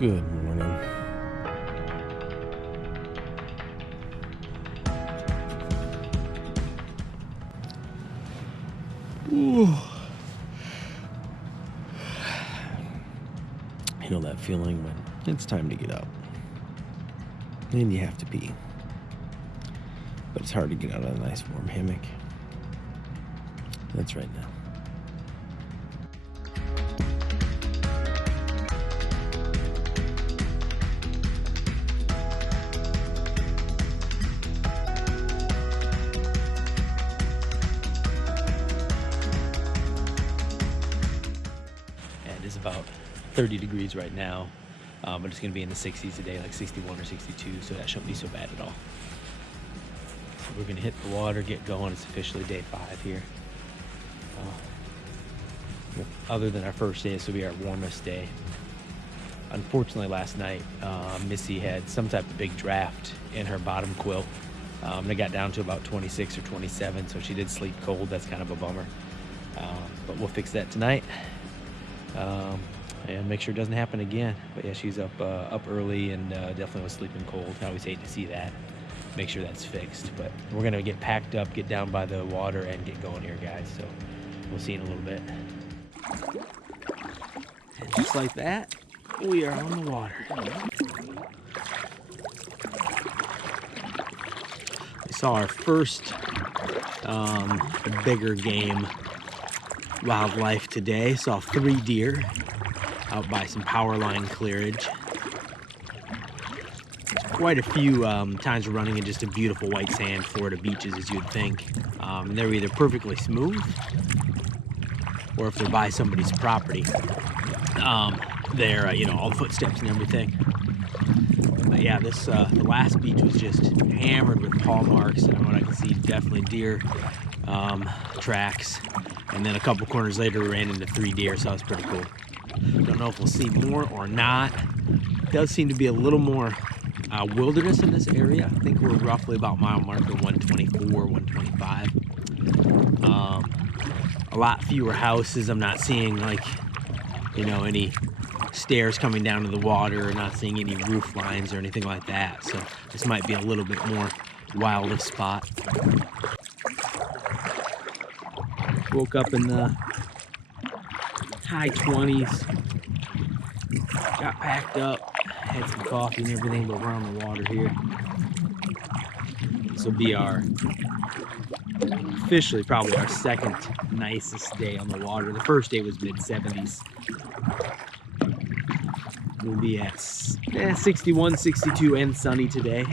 Good morning. Ooh. You know that feeling when it's time to get up and you have to pee, but it's hard to get out of a nice warm hammock. That's right now. It's about 30 degrees right now, but it's going to be in the 60s today, like 61 or 62, so that shouldn't be so bad at all. So we're going to hit the water, get going. It's officially day 5 here. Other than our first day, this will be our warmest day. Unfortunately, last night, Missy had some type of big draft in her bottom quilt. It got down to about 26 or 27, so she did sleep cold. That's kind of a bummer, but we'll fix that tonight. And make sure it doesn't happen again. But yeah, she's up early and definitely was sleeping cold. I always hate to see that. Make sure that's fixed. But we're gonna get packed up, get down by the water, and get going here, guys. So we'll see you in a little bit. And just like that, we are on the water. We saw our first bigger game wildlife today. Saw 3 deer out by some power line clearage. Quite a few times we're running in just a beautiful white sand Florida beaches, as you'd think. And they're either perfectly smooth or if they're by somebody's property, they're all the footsteps and everything. But yeah, this the last beach was just hammered with paw marks, and what I can see, definitely deer tracks. And then a couple corners later, we ran into 3 deer, so that was pretty cool. Don't know if we'll see more or not. It does seem to be a little more wilderness in this area. I think we're roughly about mile marker 124, 125. A lot fewer houses. I'm not seeing any stairs coming down to the water, or not seeing any roof lines or anything like that. So this might be a little bit more wild of spot. Woke up in the high 20s, got packed up, had some coffee and everything, but we're on the water here. This will be officially probably our second nicest day on the water. The first day was mid-70s. We'll be at 61, 62 and sunny today,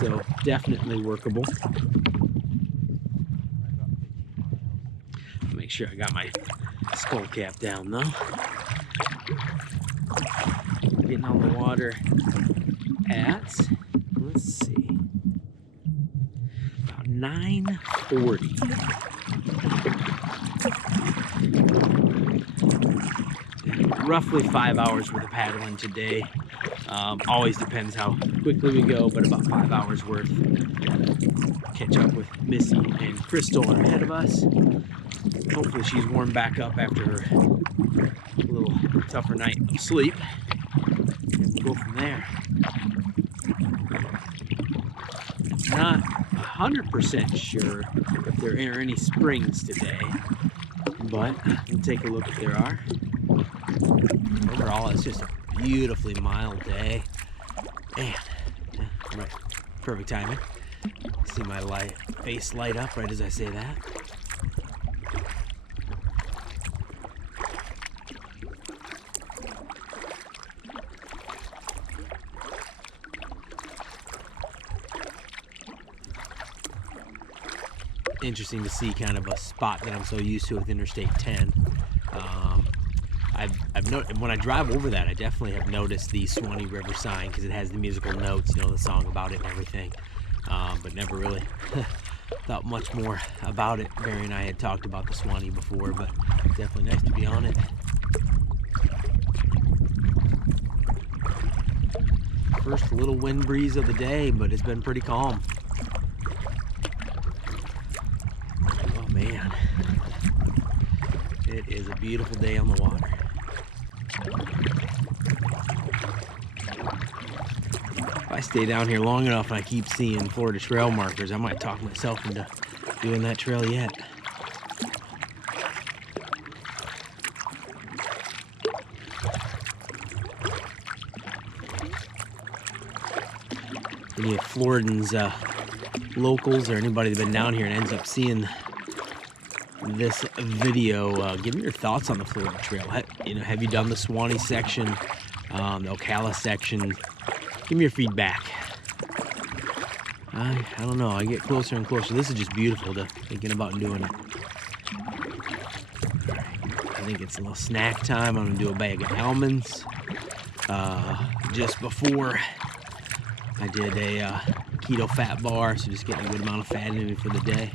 so definitely workable. Make sure I got my skull cap down though. Getting on the water at, let's see, about 9:40. Roughly 5 hours worth of paddling today. Always depends how quickly we go, but about 5 hours worth. Catch up with Missy and Crystal are ahead of us. Hopefully she's warmed back up after her little tougher night of sleep, and we'll go from there. Not 100% sure if there are any springs today, but we'll take a look if there are. Overall, it's just a beautifully mild day, and right, perfect timing. See my face light up right as I say that. Interesting to see kind of a spot that I'm so used to with Interstate 10. I've noticed when I drive over that, I definitely have noticed the Suwannee River sign because it has the musical notes, the song about it and everything. But never really thought much more about it. Barry and I had talked about the Suwannee before, but definitely nice to be on it. First little wind breeze of the day, but it's been pretty calm. Oh man, it is a beautiful day on the water. stay down here long enough and I keep seeing Florida trail markers, I might talk myself into doing that trail yet. Any of Floridans, locals, or anybody that's been down here and ends up seeing this video, give me your thoughts on the Florida Trail. Have you done the Suwannee section, the Ocala section? Give me your feedback. I don't know. I get closer and closer. This is just beautiful to thinking about doing it. All right. I think it's a little snack time. I'm gonna do a bag of almonds. Just before I did a keto fat bar, so just getting a good amount of fat in me for the day.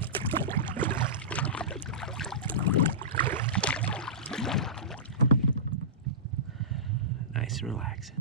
Nice and relaxing.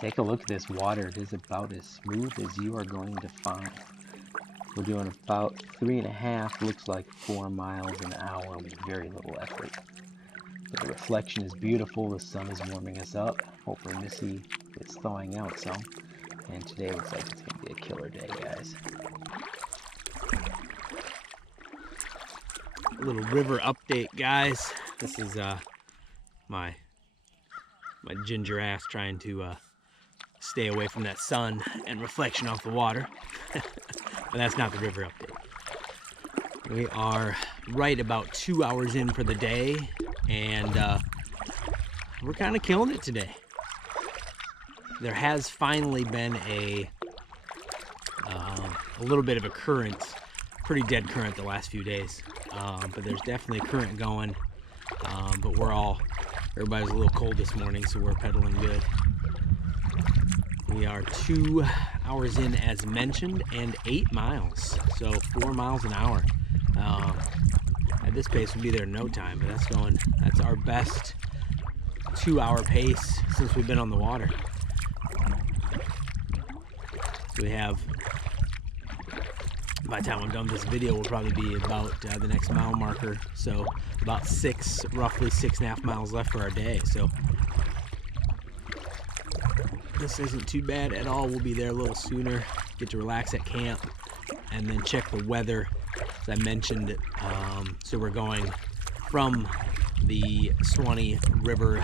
Take a look at this water. It is about as smooth as you are going to find. We're doing about 3.5, looks like 4 miles an hour with very little effort. The reflection is beautiful. The sun is warming us up. Hopefully Missy is thawing out some. And today looks like it's going to be a killer day, guys. A little river update, guys. This is my ginger ass trying to stay away from that sun and reflection off the water. But that's not the river update. We are right about 2 hours in for the day, and we're kind of killing it today. There has finally been a little bit of a current, pretty dead current the last few days, but there's definitely a current going. But everybody's a little cold this morning, so we're pedaling good. We are 2 hours in as mentioned, and 8 miles, so 4 miles an hour. At this pace we'll be there in no time, but that's our best 2-hour pace since we've been on the water. So we have, by the time I'm done with this video, we'll probably be about the next mile marker, so about roughly 6.5 miles left for our day. So this isn't too bad at all. We'll be there a little sooner, get to relax at camp, and then check the weather, as I mentioned. So we're going from the Suwannee River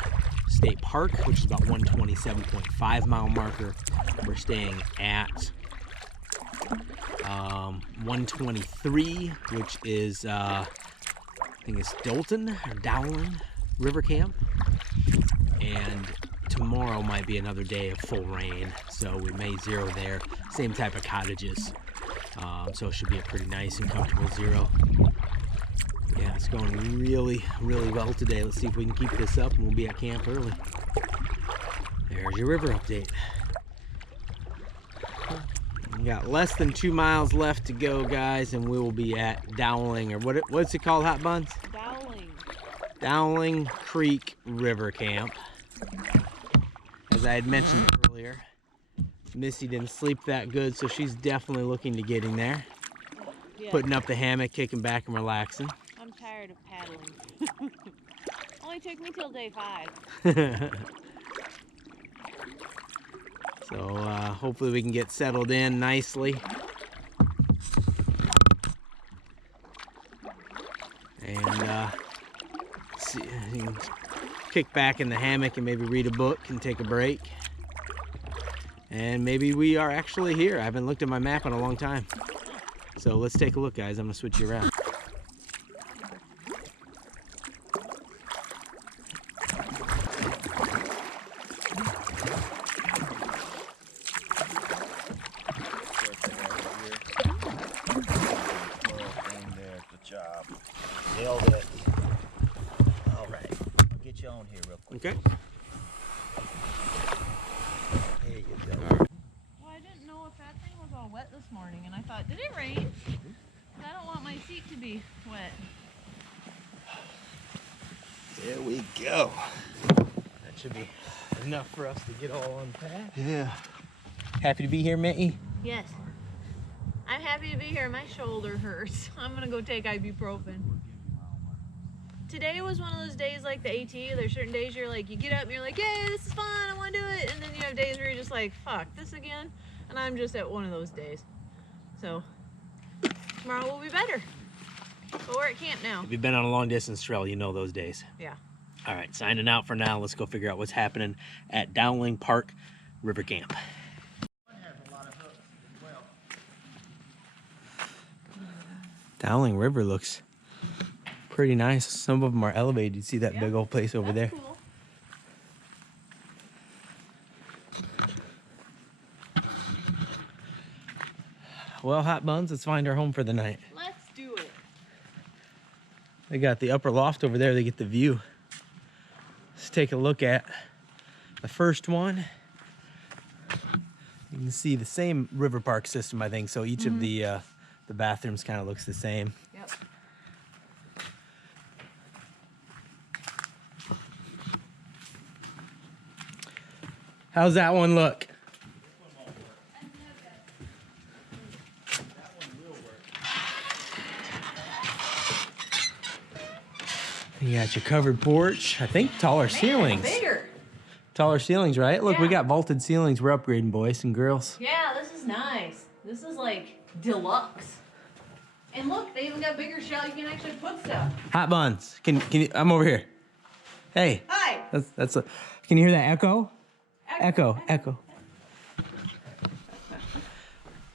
State Park, which is about 127.5 mile marker. We're staying at 123, which is I think it's Dowling River Camp, and tomorrow might be another day of full rain, so we may zero there. Same type of cottages, so it should be a pretty nice and comfortable zero. Yeah, it's going really, really well today. Let's see if we can keep this up, and we'll be at camp early. There's your river update. We got less than 2 miles left to go, guys, and we will be at Dowling, or what's it called, Hot Buns? Dowling. Dowling Creek River Camp. As I had mentioned earlier, Missy didn't sleep that good, so she's definitely looking to getting there. Yeah. Putting up the hammock, kicking back and relaxing. I'm tired of paddling. Only took me till day 5. So hopefully we can get settled in nicely. And see, you can kick back in the hammock and maybe read a book and take a break. And maybe we are actually here. I haven't looked at my map in a long time. So let's take a look, guys. I'm gonna switch you around. Nailed it. All right, I'll get you on here real quick. Okay. Here you go. Well, I didn't know look, that thing was all wet this morning, and I thought, did it rain? 'Cause I don't want my seat to be wet. There we go. That should be enough for us to get all unpacked. Yeah. Happy to be here, Mitty? Yes. I'm happy to be here. My shoulder hurts. I'm gonna go take ibuprofen. Today was one of those days like the AT. There's certain days you're like, you get up and you're like, yay, this is fun, I wanna do it. And then you have days where you're just like, fuck, this again? And I'm just at one of those days. So, tomorrow will be better. But we're at camp now. If you've been on a long distance trail, you know those days. Yeah. All right, signing out for now. Let's go figure out what's happening at Dowling Park River Camp. Dowling River looks pretty nice. Some of them are elevated. You see that big old place over there? Cool. Well, hot buns, let's find our home for the night. Let's do it. They got the upper loft over there. They get the view. Let's take a look at the first one. You can see the same river park system, I think. So each of the bathrooms kind of looks the same. Yep. How's that one look? You got your covered porch. I think taller ceilings. Bigger. Taller ceilings, right? Look, we Yeah. got vaulted ceilings. We're upgrading, boys and girls. Yeah, this is nice. This is like deluxe. And look, they even got bigger shelves. You can actually put stuff. Hot buns. Can you? I'm over here. Hey. Hi. That's a. Can you hear that echo? Echo. All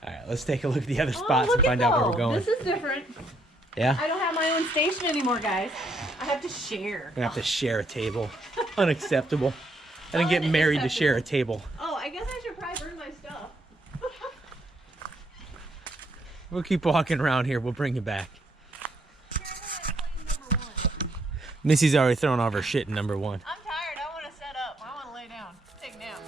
right, let's take a look at the other spots and find out where we're going. This is different. Yeah. I don't have my own station anymore, guys. I have to share. We're gonna have to share a table. Unacceptable. I didn't get married to share a table. Oh, I guess I should probably bring my stuff. We'll keep walking around here. We'll bring you back. Missy's already thrown off her shit in number one. I'm tired. I want to set up. I want to lay down. Take a nap.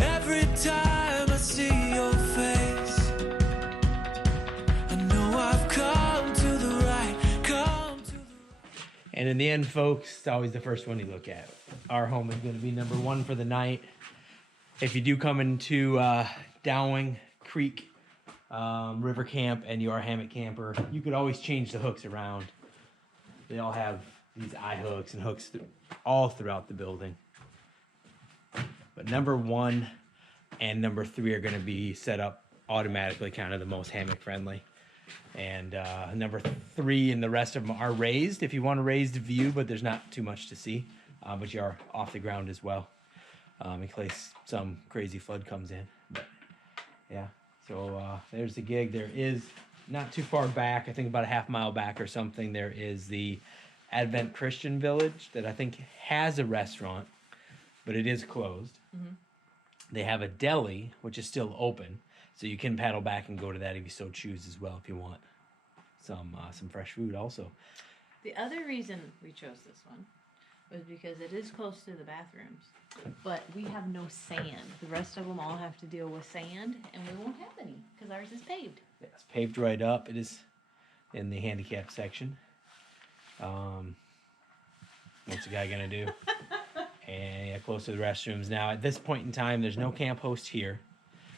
Every time I see your face, I know I've come to the right, And in the end, folks, it's always the first one you look at. Our home is going to be number one for the night. If you do come into Dowling Creek River Camp and you are a hammock camper, you could always change the hooks around. They all have these eye hooks and hooks all throughout the building. But number one and number three are going to be set up automatically, kind of the most hammock friendly. And number three and the rest of them are raised if you want a raised view, but there's not too much to see. But you are off the ground as well, in case some crazy flood comes in. But yeah, so there's the gig. There is not too far back, I think about a half-mile back or something, there is the Advent Christian Village that I think has a restaurant, but it is closed. Mm-hmm. They have a deli, which is still open, so you can paddle back and go to that if you so choose as well, if you want some fresh food also. The other reason we chose this one was because it is close to the bathrooms, but we have no sand. The rest of them all have to deal with sand, and we won't have any because ours is paved. Yeah, it's paved right up. It is in the handicap section. What's the guy gonna do? And yeah, close to the restrooms. Now, at this point in time, there's no camp host here.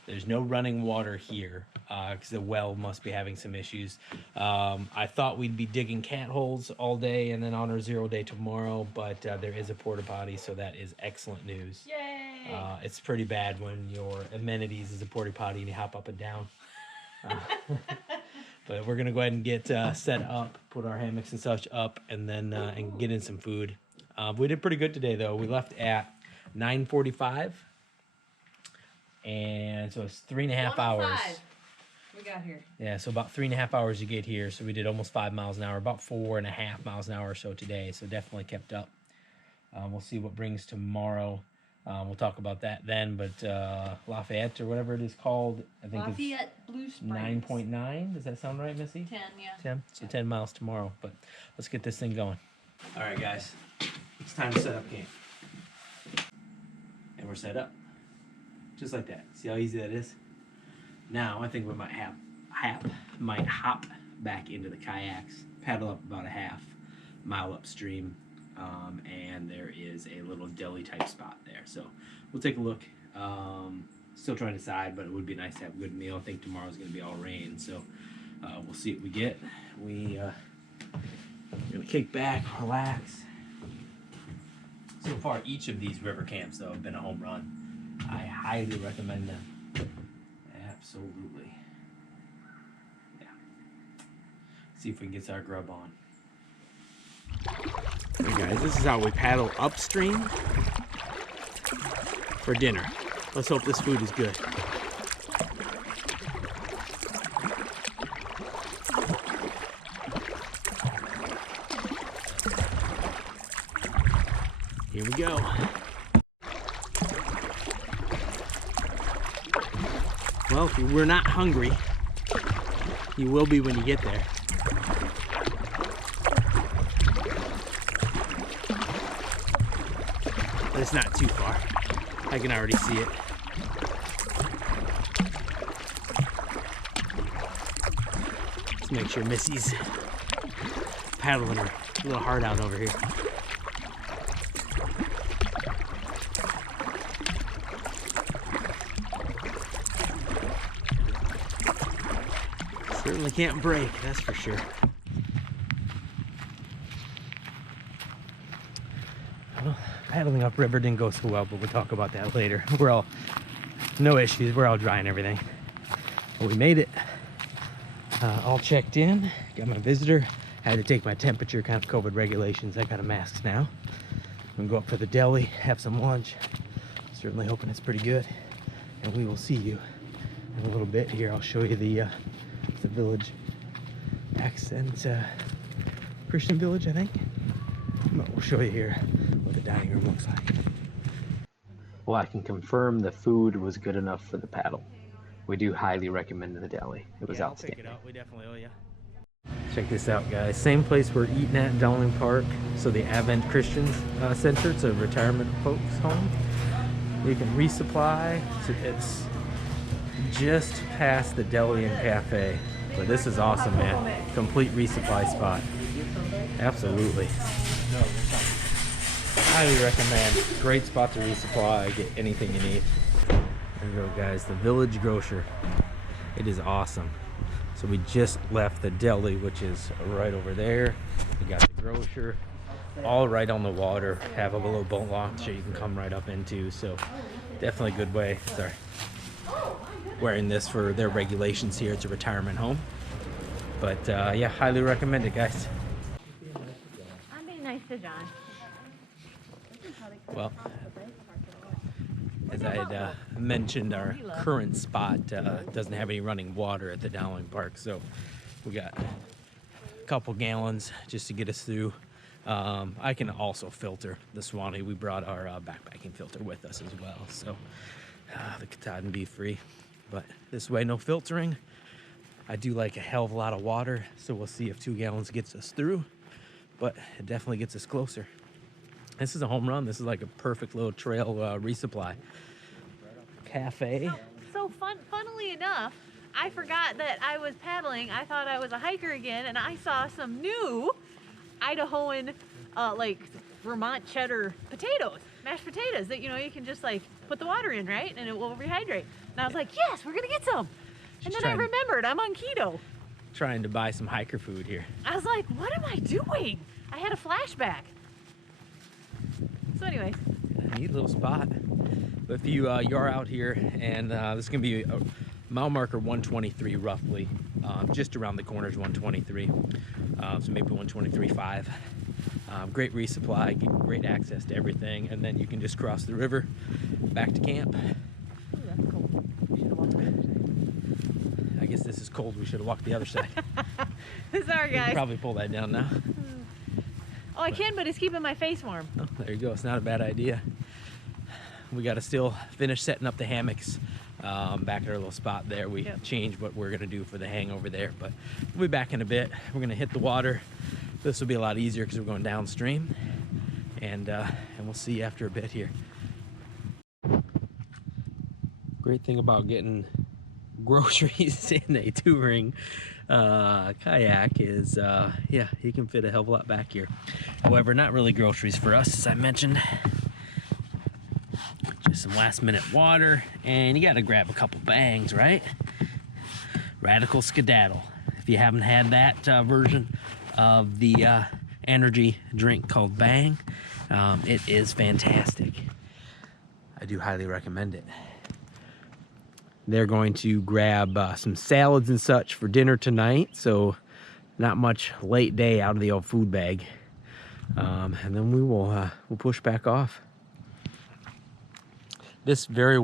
There's no running water here because the well must be having some issues. I thought we'd be digging cat holes all day and then on our 0 day tomorrow, but there is a porta potty, so that is excellent news. Yay! It's pretty bad when your amenities is a porta potty and you hop up and down. But we're gonna go ahead and get set up, put our hammocks and such up, and then and get in some food. We did pretty good today, though. We left at 9:45. And so it's 3.5 hours. We got here. Yeah, so about 3.5 hours you get here. So we did almost 5 miles an hour, about 4.5 miles an hour or so today. So definitely kept up. We'll see what brings tomorrow. We'll talk about that then, but Lafayette or whatever it is called, I think Lafayette Blue it's Springs. 9.9. Does that sound right, Missy? 10, yeah. 10. So 10 miles tomorrow, but let's get this thing going. All right, guys, it's time to set up camp. And we're set up. Just like that. See how easy that is? Now, I think we might hop back into the kayaks, paddle up about a half mile upstream, and there is a little deli type spot there. So we'll take a look. Still trying to decide, but it would be nice to have a good meal. I think tomorrow's going to be all rain, so we'll see what we get. We're going to kick back, relax. So far, each of these river camps, though, have been a home run. I highly recommend them. Absolutely. Yeah. See if we can get our grub on. Hey guys, this is how we paddle upstream for dinner. Let's hope this food is good. Here we go. Well, if you were not hungry, you will be when you get there. But it's not too far. I can already see it. Let's make sure Missy's paddling her little heart out over here. Certainly can't break, that's for sure. Well, paddling upriver didn't go so well, but we'll talk about that later. No issues, we're all dry and everything. But we made it. All checked in, got my visitor. I had to take my temperature, kind of COVID regulations. I got a mask now. I'm gonna go up for the deli, have some lunch. Certainly hoping it's pretty good. And we will see you in a little bit here. I'll show you the village accent, Christian village, I think. But we'll show you here what the dining room looks like. Well, I can confirm the food was good enough for the paddle. We do highly recommend the deli. It was outstanding. Pick it up. We definitely owe you. Check this out, guys. Same place we're eating at, Dowling Park. So the Advent Christian Center. It's a retirement folks home. You can resupply. So it's just past the Deli and Cafe. But this is awesome, man. Complete resupply spot. Absolutely. Highly recommend. Great spot to resupply. Get anything you need. There we go, guys. The Village Grocer. It is awesome. So we just left the deli, which is right over there. We got the grocer, all right on the water. Have a little boat launch that you can come right up into. So definitely a good way. Sorry. Wearing this for their regulations here. It's a retirement home. But yeah, highly recommend it, guys. I'm being nice to John. Well, as I had mentioned, our current spot doesn't have any running water at the Dowling Park, so we got a couple gallons just to get us through. I can also filter the Suwannee. We brought our backpacking filter with us as well, so the cotton be free. But this way, no filtering. I do like a hell of a lot of water, so we'll see if 2 gallons gets us through, but it definitely gets us closer. This is a home run. This is like a perfect little trail resupply. Cafe. So funnily enough, I forgot that I was paddling. I thought I was a hiker again, and I saw some new Idahoan, like Vermont cheddar potatoes, mashed potatoes that, you know, you can just like put the water in, right? And it will rehydrate. And I was like, yes, we're gonna get some. And then I remembered I'm on keto. Trying to buy some hiker food here. I was like, what am I doing? I had a flashback. So anyways. Neat little spot. But if you are out here, and this is gonna be a mile marker 123 roughly, just around the corner is 123, so maybe 123.5. Great resupply, great access to everything, and then you can just cross the river back to camp. Ooh, that's cold. We should have walked the other side. I guess this is cold. We should have walked the other side. Sorry, You guys. can probably pull that down now. Oh, I can, but it's keeping my face warm. Oh, there you go. It's not a bad idea. We got to still finish setting up the hammocks back at our little spot there. We changed what we're gonna do for the hangover there, but we'll be back in a bit. We're gonna hit the water. This will be a lot easier because we're going downstream, and we'll see you after a bit here. Great thing about getting groceries in a touring kayak is, yeah, you can fit a hell of a lot back here. However, not really groceries for us, as I mentioned. Just some last minute water, and you got to grab a couple bangs, right? Radical Skedaddle. If you haven't had that version of the energy drink called Bang, it is fantastic. I do highly recommend it. They're going to grab some salads and such for dinner tonight, so not much late day out of the old food bag. And then we'll push back off. This very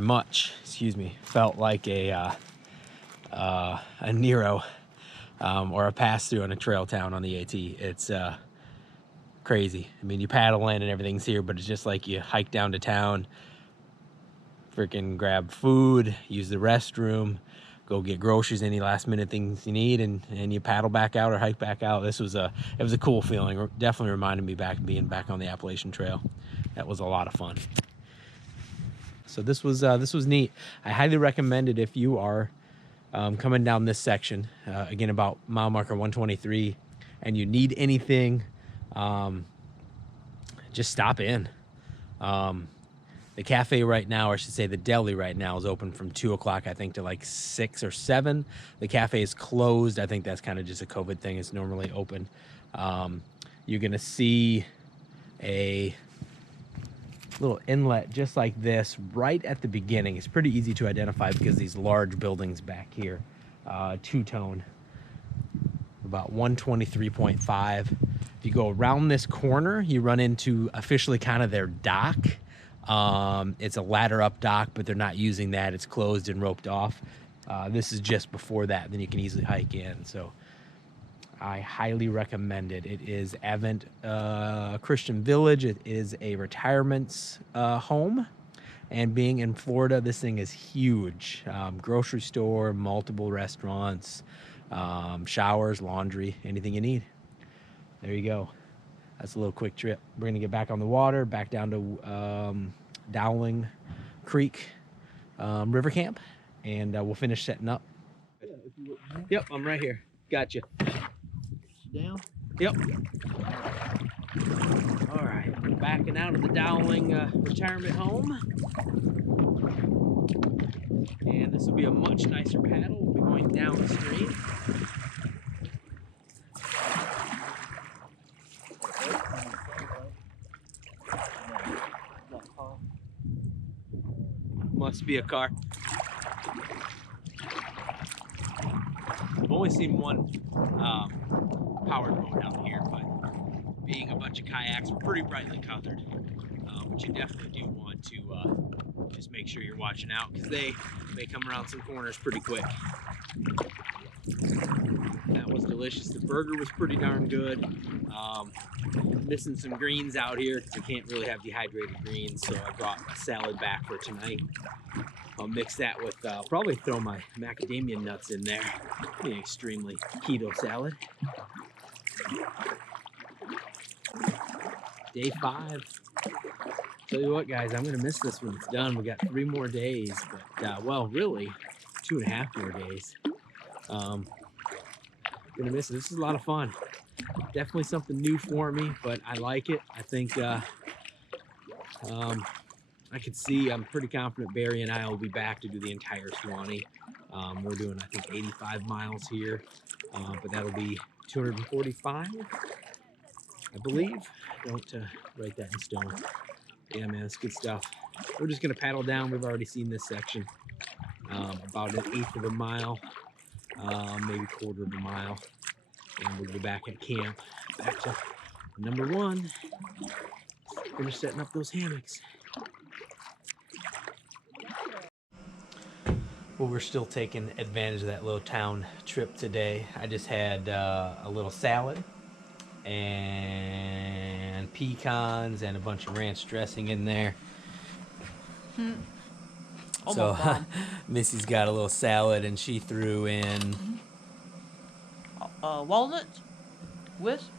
much, excuse me, felt like a Nero or a pass through on a trail town on the AT. It's crazy. I mean, you paddle in and everything's here, but it's just like you hike down to town, freaking grab food, use the restroom, go get groceries, any last minute things you need, and you paddle back out or hike back out. It was a cool feeling. Definitely reminded me being back on the Appalachian Trail. That was a lot of fun. So this was neat. I highly recommend it if you are coming down this section, again about mile marker 123, and you need anything, just stop in. The cafe right now, or I should say the deli right now, is open from 2 o'clock, I think, to like 6 or 7. The cafe is closed. I think that's kind of just a COVID thing. It's normally open. You're gonna see a little inlet just like this right at the beginning. It's pretty easy to identify because these large buildings back here, two-tone, about 123.5. If you go around this corner, you run into officially kind of their dock. It's a ladder up dock, but they're not using that. It's closed and roped off. This is just before that, then you can easily hike in. So I highly recommend it. It is Advent Christian Village. It is a retirement home, and being in Florida, this thing is huge. Grocery store, multiple restaurants, showers, laundry, anything you need. There you go. That's a little quick trip. We're gonna get back on the water, back down to Dowling Creek River Camp, and we'll finish setting up. Yep, I'm right here. Gotcha. Down? Yep. All right, we're backing out of the Dowling retirement home. And this will be a much nicer paddle. We'll be going downstream. Must be a car. I've only seen one powered boat out here, but being a bunch of kayaks, we're pretty brightly colored, but you definitely do want to just make sure you're watching out because they come around some corners pretty quick. That was delicious. The burger was pretty darn good. Missing some greens out here because you can't really have dehydrated greens, so I brought a salad back for tonight. I'll mix that with, probably throw my macadamia nuts in there. Be an extremely keto salad. Day 5. Tell you what, guys, I'm gonna miss this when it's done. We got 3 more days, but well, really 2.5 more days. Gonna miss it. This is a lot of fun. Definitely something new for me, but I like it. I think I could see, I'm pretty confident Barry and I will be back to do the entire Suwannee. We're doing, I think, 85 miles here, but that'll be 245, I believe. Don't write that in stone. Yeah, man, it's good stuff. We're just gonna paddle down. We've already seen this section. About 1/8 of a mile, maybe 1/4 of a mile. And we'll be back at camp, back to number 1. Finish setting up those hammocks. Well, we're still taking advantage of that little town trip today. I just had a little salad and pecans and a bunch of ranch dressing in there. Almost So bomb. Missy's got a little salad, and she threw in Walnuts, wisps,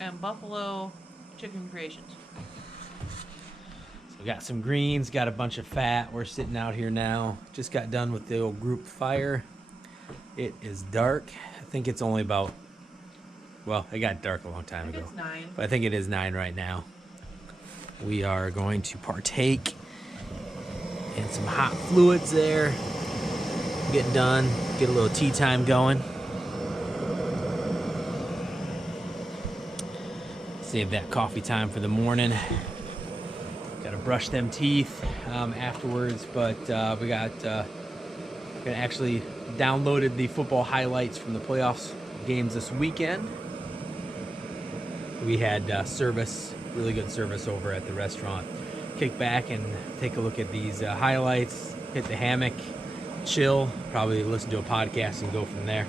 and buffalo chicken creations. We got some greens, got a bunch of fat. We're sitting out here now. Just got done with the old group fire. It is dark. I think it's only about, well, it got dark a long time ago. It's 9. But I think it is 9 right now. We are going to partake in some hot fluids there. Get done, get a little tea time going. Save that coffee time for the morning. Gotta brush them teeth afterwards, but we actually downloaded the football highlights from the playoffs games this weekend. We had service, really good service over at the restaurant. Kick back and take a look at these highlights, hit the hammock, chill, probably listen to a podcast and go from there.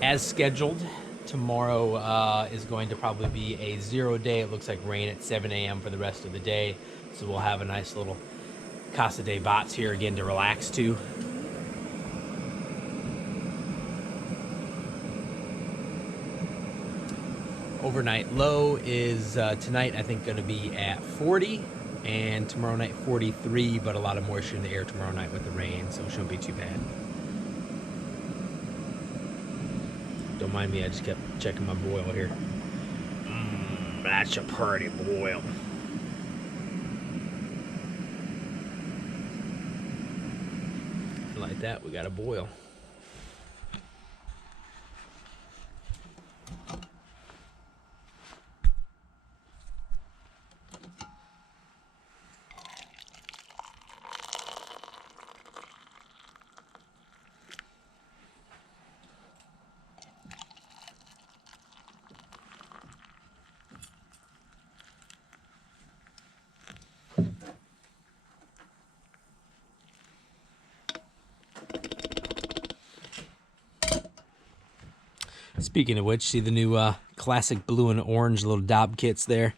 As scheduled, tomorrow is going to probably be a 0 day. It looks like rain at 7 a.m. for the rest of the day. So we'll have a nice little Casa de Bots here again to relax to. Overnight low is tonight, I think, going to be at 40. And tomorrow night, 43. But a lot of moisture in the air tomorrow night with the rain. So it shouldn't be too bad. Don't mind me, I just kept checking my boil here. That's a pretty boil. Like that, we got a boil. Speaking of which, see the new classic blue and orange little Dob kits there?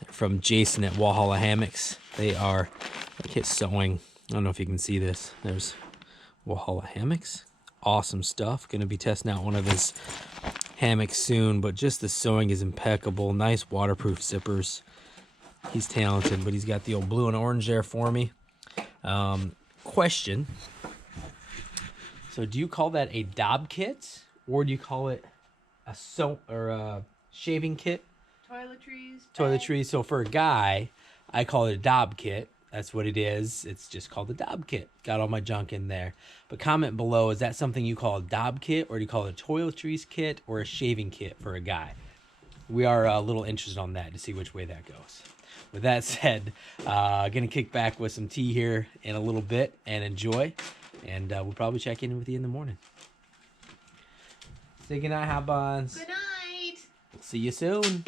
They're from Jason at Walhalla Hammocks. They are like his sewing. I don't know if you can see this. There's Walhalla Hammocks. Awesome stuff. Going to be testing out one of his hammocks soon, but just the sewing is impeccable. Nice waterproof zippers. He's talented, but he's got the old blue and orange there for me. Question. So do you call that a Dob kit? Or do you call it a shaving kit? Toiletries. So for a guy, I call it a Dob kit. That's what it is. It's just called a Dob kit. Got all my junk in there. But comment below, is that something you call a Dob kit? Or do you call it a toiletries kit or a shaving kit for a guy? We are a little interested on that to see which way that goes. With that said, gonna kick back with some tea here in a little bit and enjoy. And we'll probably check in with you in the morning. Say goodnight, Hot Buns. Good night. We'll see you soon.